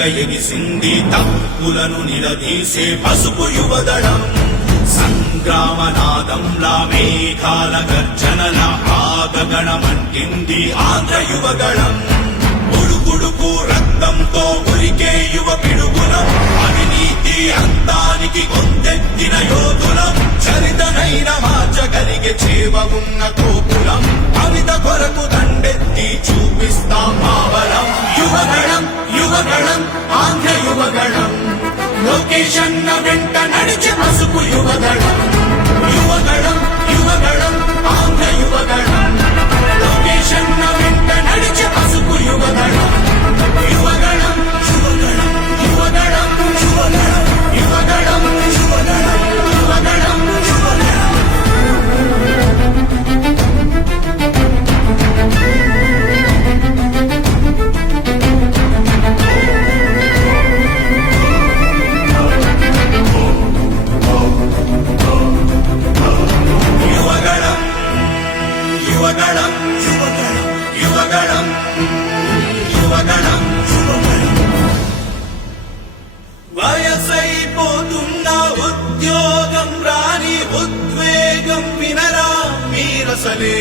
ఉప్పెనగ ఎగిసింది తప్పులను నిలదీసే పసుపు యువదళం. సంగ్రామనాదంలా మేఘాల గర్జనల ఆగగణమంటింది ఆంధ్ర యువగణం ఉడుకుడుకు రక్తంతో ఉరికే యువ పిడుగులం అవినీతి అంతానికి కొందెత్తిన యోధులం. చరితనైన మార్చగలిగే చేవ ఉన్న కోపులం కవిత కొరకు దండెత్తి చూపిస్తాం మావలం యువగణం యువగణం ఆంధ్ర యువగణం లొకేషన్ వెంట నడిచే పసుపు యువగణం యువగణం యువగణం యువగణం యువగణం వయసైపోతున్న ఉద్యోగం రాని ఉద్వేగం వినరా మీరసలే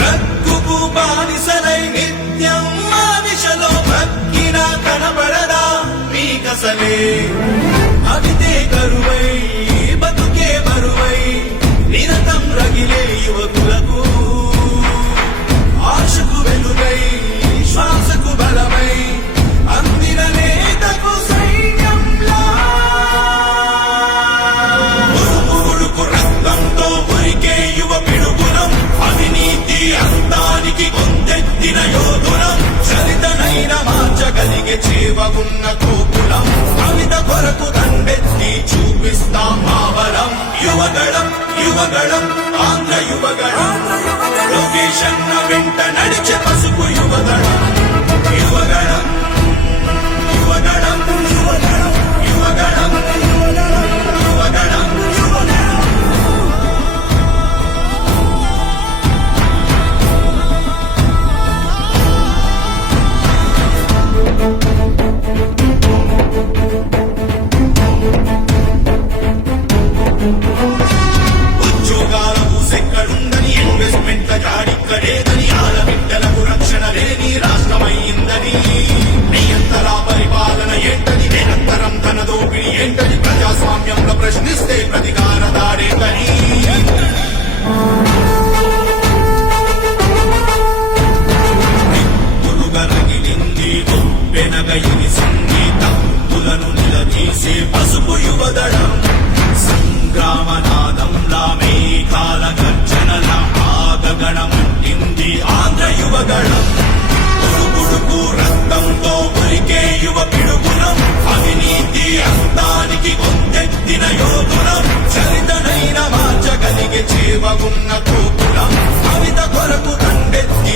రక్కుకు బానిసలై నిత్యం మానిషలో భక్కిన కనబడదా మీకసలే అవితే కరువై బతుకే బరువై నిరతం రగిలే యువకు ఉన్న కోపులం కవిత కొరకు దండెత్తి చూపిస్తాం మావలం యువగళం యువగళం. జాడిక్కడేదని ఆడబిడ్డలకు రక్షణ లేని రాష్ట్రమైందని. నియంతరా పరిపాలన ఏంటని నిరంతరం తన దోపిడి ఏంటని ప్రజాస్వామ్యంలో ప్రశ్నిస్తే ప్రతికార దాడేంటని పురుగరగిలింది తప్పులను నిలదీసే పసుపు యువదళం. సంగ్రామనాదంలా మేఘాల గర్జనల యువగణం. పుడుకు రక్తంతో యువ పిడుగుణం అవినీతి అంతానికి ఒందెత్తిన యోగుణం చరితనైన మార్చగలిగే చేవగున్న కూతురం. కవిత కొరకు తండెత్తి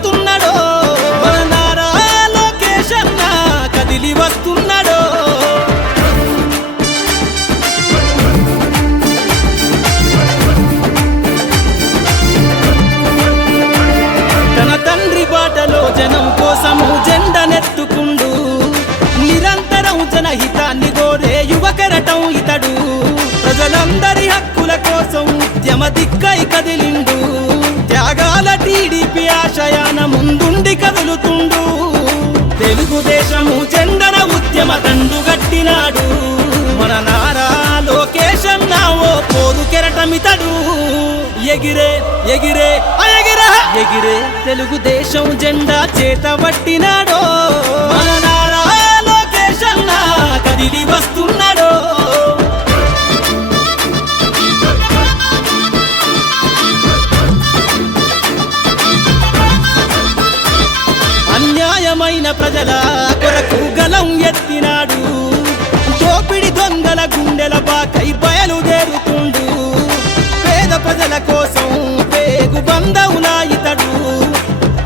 ఆశయాన ముందుండి కదులుతుండు. తెలుగుదేశము చందన ఉద్యమ తండు గట్టినాడు. మన నారా లోకేశం ఓ పోదు కెరటమితడు. ఎగిరే ఎగిరే ఎగిరే ఎగిరే తెలుగుదేశం జెండా చేత పట్టినాడో. మన నారా లోకేశన్న కదిలి వస్తున్నా ప్రజల కొరకు గలం ఎత్తినాడు. దోపిడి దొంగల గుండెల బాకై బయలుదేరుతుండు. పేద ప్రజల కోసం పేగు బంధవులా ఇతడు.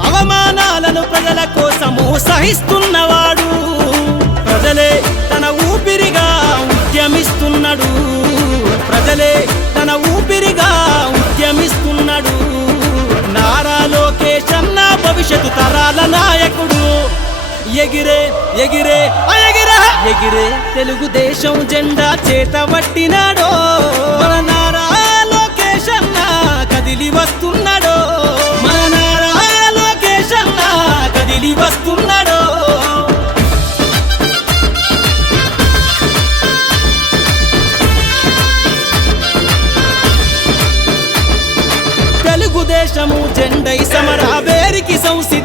అవమానాలను ప్రజల కోసము సహిస్తున్నవాడు. ప్రజలే తన ఊపిరిగా ఉద్యమిస్తున్నాడు. ప్రజలే ఎగిరే ఎగిరే. ఎగిరే. ఎగిరే తెలుగుదేశం జెండా చేత పట్టినాడో. మన నారా కదిలి వస్తున్నాడో. మన నారా కదిలి వస్తున్నాడో. తెలుగుదేశము జెండై సమరావేరికి సంసిద్ధం ఈ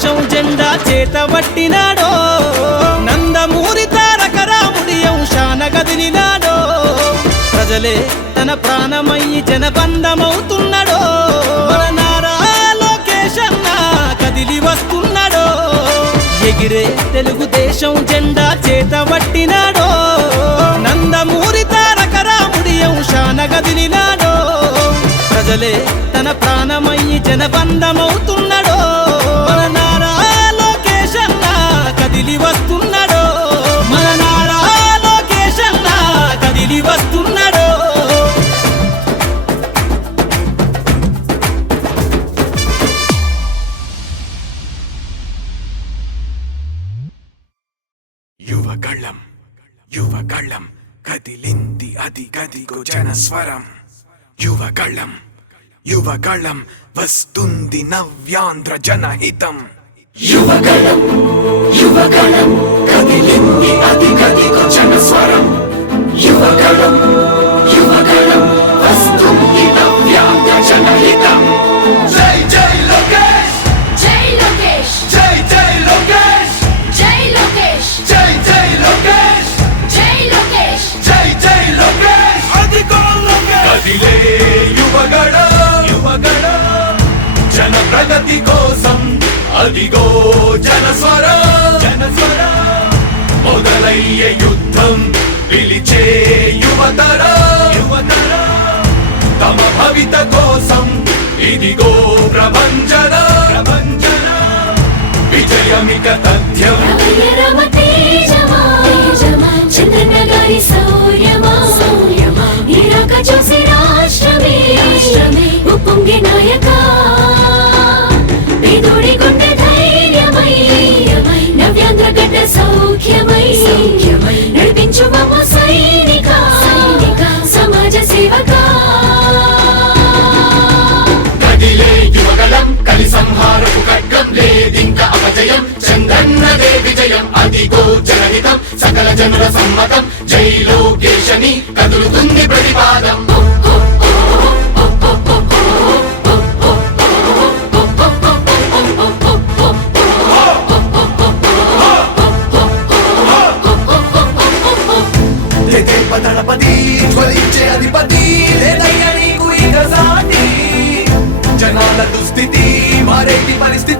దేశం జెండా చేత పట్టినాడో. నందమూరి తారక రాముడి అంశాన కదిలినాడో. ప్రజలే తన ప్రాణమయ్యి జనబంధమవుతున్నాడో. మన నారా కదిలి వస్తున్నాడో. ఎగిరే తెలుగుదేశం జెండా చేత పట్టినాడో. నందమూరి తారక రాముడి అంశాన కదిలినాడో. ప్రజలే తన ప్రాణమయ్యి జనబంధమవుతున్నాడో. కదిలి వస్తున్నాడో మన నారా లోకేష్ కదిలి వస్తున్నాడో యువగళం యువగళం కదిలింది అది గదిగో జనస్వరం. యువగళం యువగళం వస్తుంది నవ్యాంధ్ర జనహితం. యువగళం యువగళం కదిలింది అది గదిగో స్వరం యువగళం యువగళం భవిత కోసం. ఇదిగో ప్రభంజన ప్రభంజన విజయమిక తథ్యం. చంద్రన్న గారి శౌర్యమా శౌర్యమా నీరాక చూసి రాష్ట్రమే. రాష్ట్రమే. ఉప్పొంగే నాయక. పేదోడి విజయం చంద్రన్న దే విజయం అది గోచరహితం సకల జనుల సమ్మతం. జై లోకేశని కదులుతుంది ప్రతిపాదం. పరిస్థితి.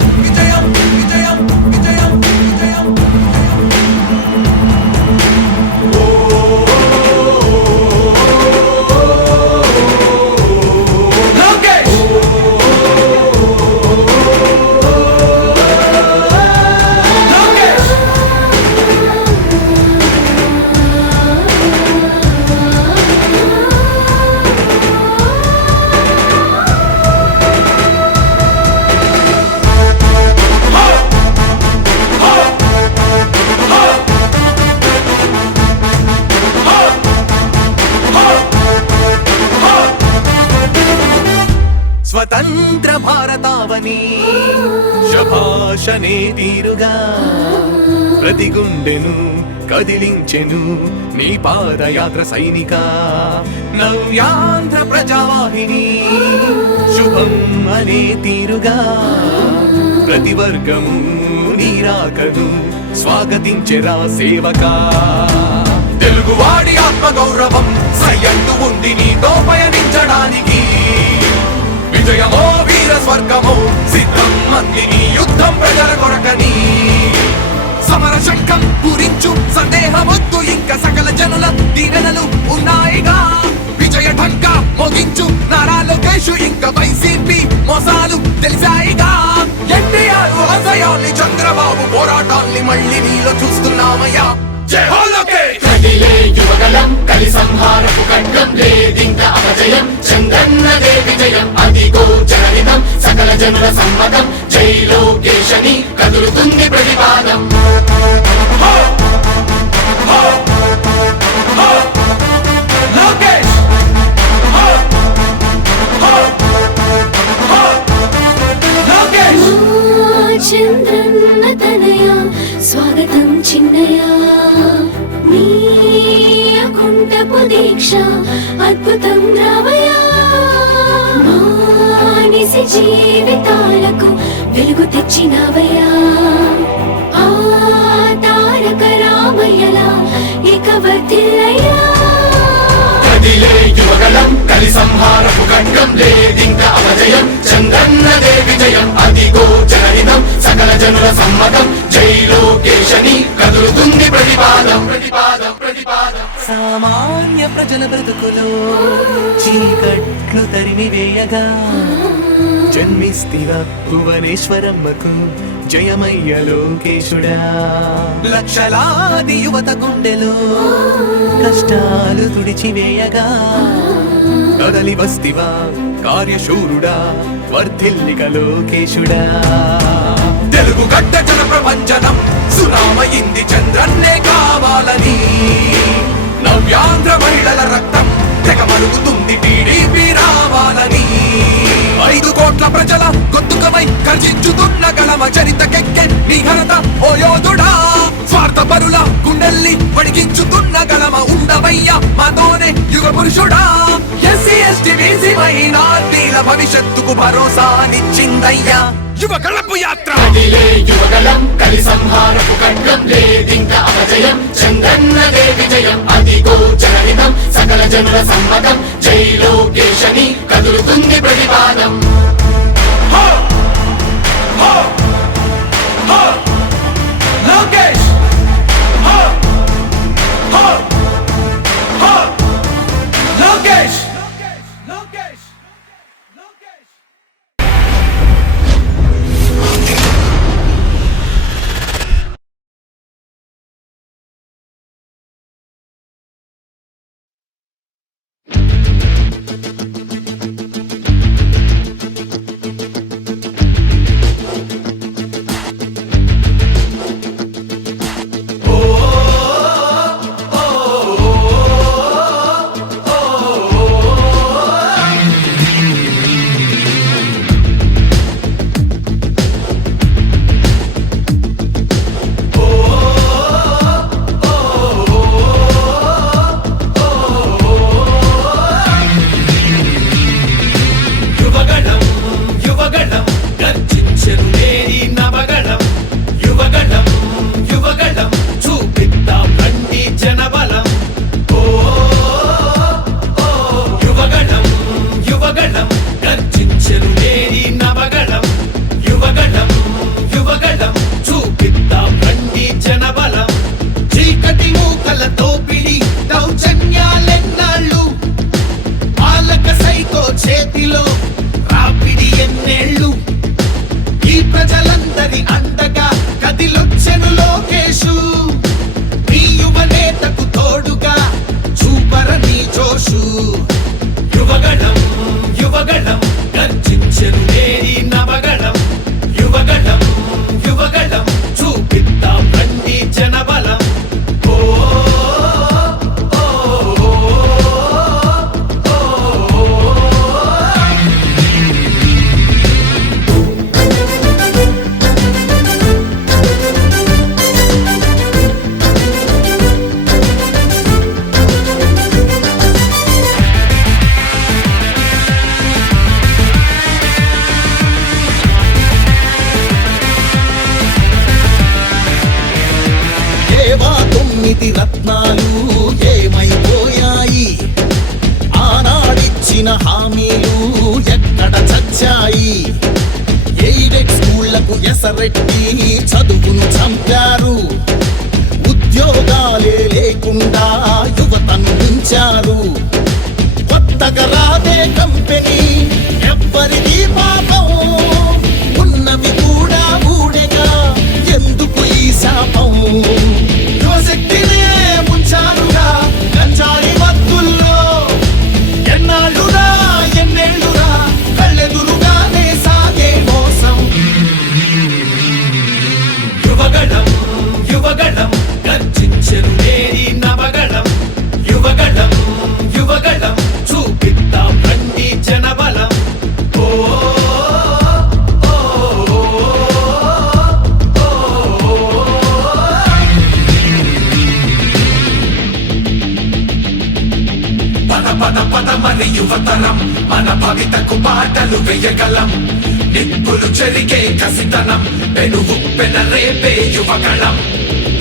పాదయాత్ర సైనిక నవ్యాంధ్ర ప్రజావాహిని శుభం అనే తీరుగా. ప్రతి వర్గము నీరాకను స్వాగతించెరా సేవకా. తెలుగువాడి ఆత్మ గౌరవం సయ్యందు ఉంది నీతో పయనించడానికి. విజయమో వీర స్వర్గమో సిద్ధం మందిని యుద్ధం ప్రజల కొరకని. సమర శంఖం పూరించు సందేహమొద్దు. ఇంకా సకల జనుల దీవెనలు ఉన్నాయిగా. విజయ ఢంక మోగించు నారా లోకేష్. ఇంకా వైసీపీ మోసాలు తెలిసాయిగా. ఎన్టీఆర్ ఆశయాల్ని చంద్రబాబు పోరాటాన్ని మళ్ళీ నీలో చూస్తున్నామయ్యా. కదిలే యువగలం కలి సంహారపు ఖడ్గం లేదింక అపజయం చంద్రన్నదే విజయం అదిగో జనహితం సకల జనుల సమ్మతం జై లోకేశని కదులుతుంది ప్రతిపాదం సంహారపు ఖడ్గం లేదింక అపజయం చంద్రన్నదే విజయం అదిగో జనహితం సకల జనుల సమ్మతం. జై లోకేశని కదులుతుంది ప్రతిపాదం. ప్రతిపాదం ప్రతిపాదం. సామాన్య ప్రజల బ్రతుకులో చీకట్లు తరిమి వేయగా జన్మిస్తివ భువనేశ్వరమ్మకు జయమయ్య లోకేశుడా. లక్షలాది యువత గుండెలో కష్టాలు తుడిచివేయగా కదలి వస్తివా? కార్యశూరుడా? వర్ధిల్లిక లోకేశుడా? తెలుగు గడ్డ జన ప్రపంచనం సునామయింది చంద్రన్నే కావాలని. నవ్యాంధ్ర మహిళల రక్తం తెగ మరుగుతుంది టీడీపీ రావాలని. ఐదు కోట్ల ప్రజల గొంతుకమై గర్జించుతున్న గళమ చరితకెక్కె నీ ఘనత ఓ యోధుడా. స్వార్థ పరుల గుండెల్ని వడిగించుతున్న గళమ ఉండ భవిష్యత్తుకు భరోసానిచ్చిందయ్యా యువ గళపు యాత్ర. యువగలం కలి సంహారపు ఖడ్గం లేదింక అపజయం చంద్రన్నదే విజయం జనహితం సకల జనుల సమ్మతం జై లోకేశని కదులుతుంది ప్రతిపాదం. లోకేష్! కంపెనీ. ఎవ్వరిది పాపం ఉన్నవి కూడా ఊడెగా. ఎందుకు ఈ శాపం యువశక్తినే మన భవితకు పాటలు వెయ్యగలం నిప్పులు చెరిగే కసితనం పెనువు పెన రేపే యువగళం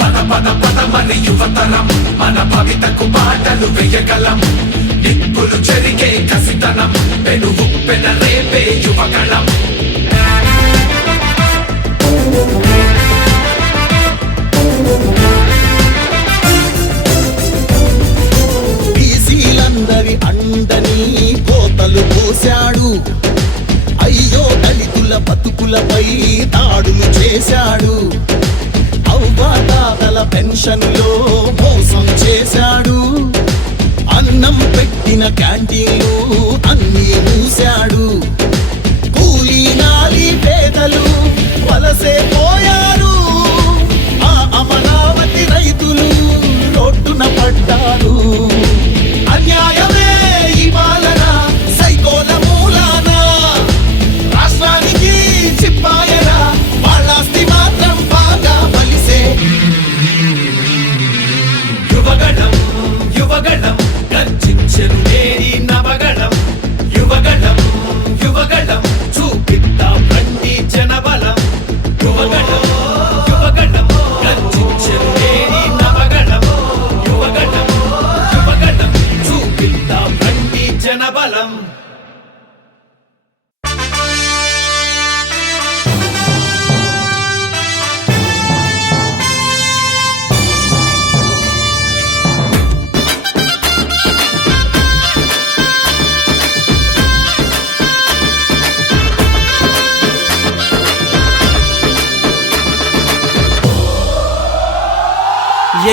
పద పద పదమని యువతరం మన భవితకు పాటలు వెయ్యగలం నిప్పులు చెరిగే కసితనం పెనువు పెన రేపే యువగళం అండని కోతలు పోశాడు అయ్యో దళితుల బతుకులపై దాడులు చేశాడు. అవ్వాతాతల పెన్షన్లో మోసం చేశాడు. అన్నం పెట్టిన క్యాంటీన్లు అన్నీ మూశాడు.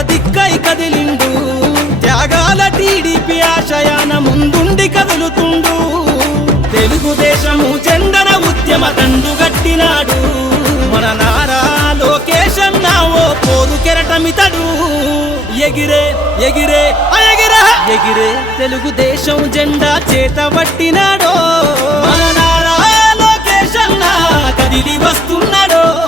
దిక్కై కదిలిండు. త్యాగాల టీడీపీ ఆశయాన ముందుండి కదులుతుండు. తెలుగుదేశము జెండన ఉద్యమ తండు గట్టినాడు. మన నారా లోకేశం ఓ పోరు కెరటమితడు. ఎగిరే ఎగిరే ఆ ఎగిరే ఎగిరే తెలుగుదేశం జెండా చేత పట్టినాడో. మన నారా వస్తున్నాడో.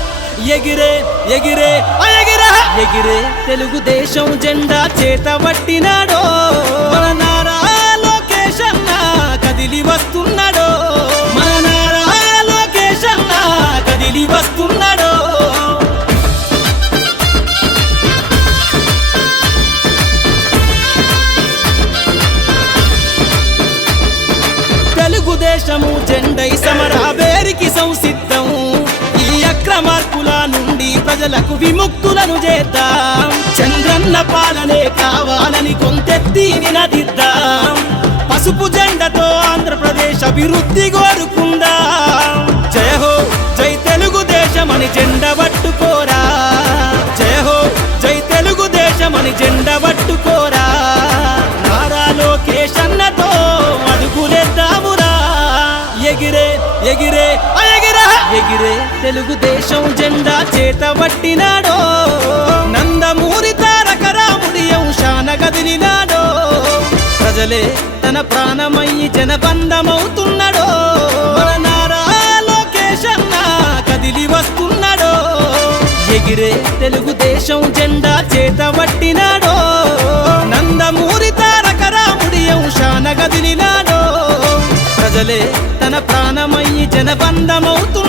ఎగిరే ఎగిరే ఆ ఎగిరే. తెలుగుదేశం జెండా చేత పట్టినాడో. మన నారా లోకేష్ అన్న కదిలి వస్తున్నాడో. మన నారా లోకేష్ అన్న కదిలి వస్తున్నాడో. తెలుగుదేశము జెండై సమరావేరికి సంసిద్ధం. ఈ అక్రమార్కుల నుండి ప్రజలకు విముక్తులను చేద్దాం. చంద్రన్న పాలనే కావాలని కొంతెత్తి నినదిద్దాం. పసుపు జెండతో ఆంధ్రప్రదేశ్ అభివృద్ధి కోరుకుందాం. తెలుగుదేశం జెండా చేత పట్టినాడో. నందమూరి తారక రాముడి అంశాన గదిలినాడో. ప్రజలే తన ప్రాణమయ్యి జనబంధమవుతున్నాడో. నారా కదిలి వస్తున్నాడో. ఎగిరే తెలుగుదేశం జెండా చేత పట్టినాడో. నందమూరి తారక రాముడి అంశాన గదిలినాడో. ప్రజలే తన ప్రాణమయ్యి జనబంధమవుతు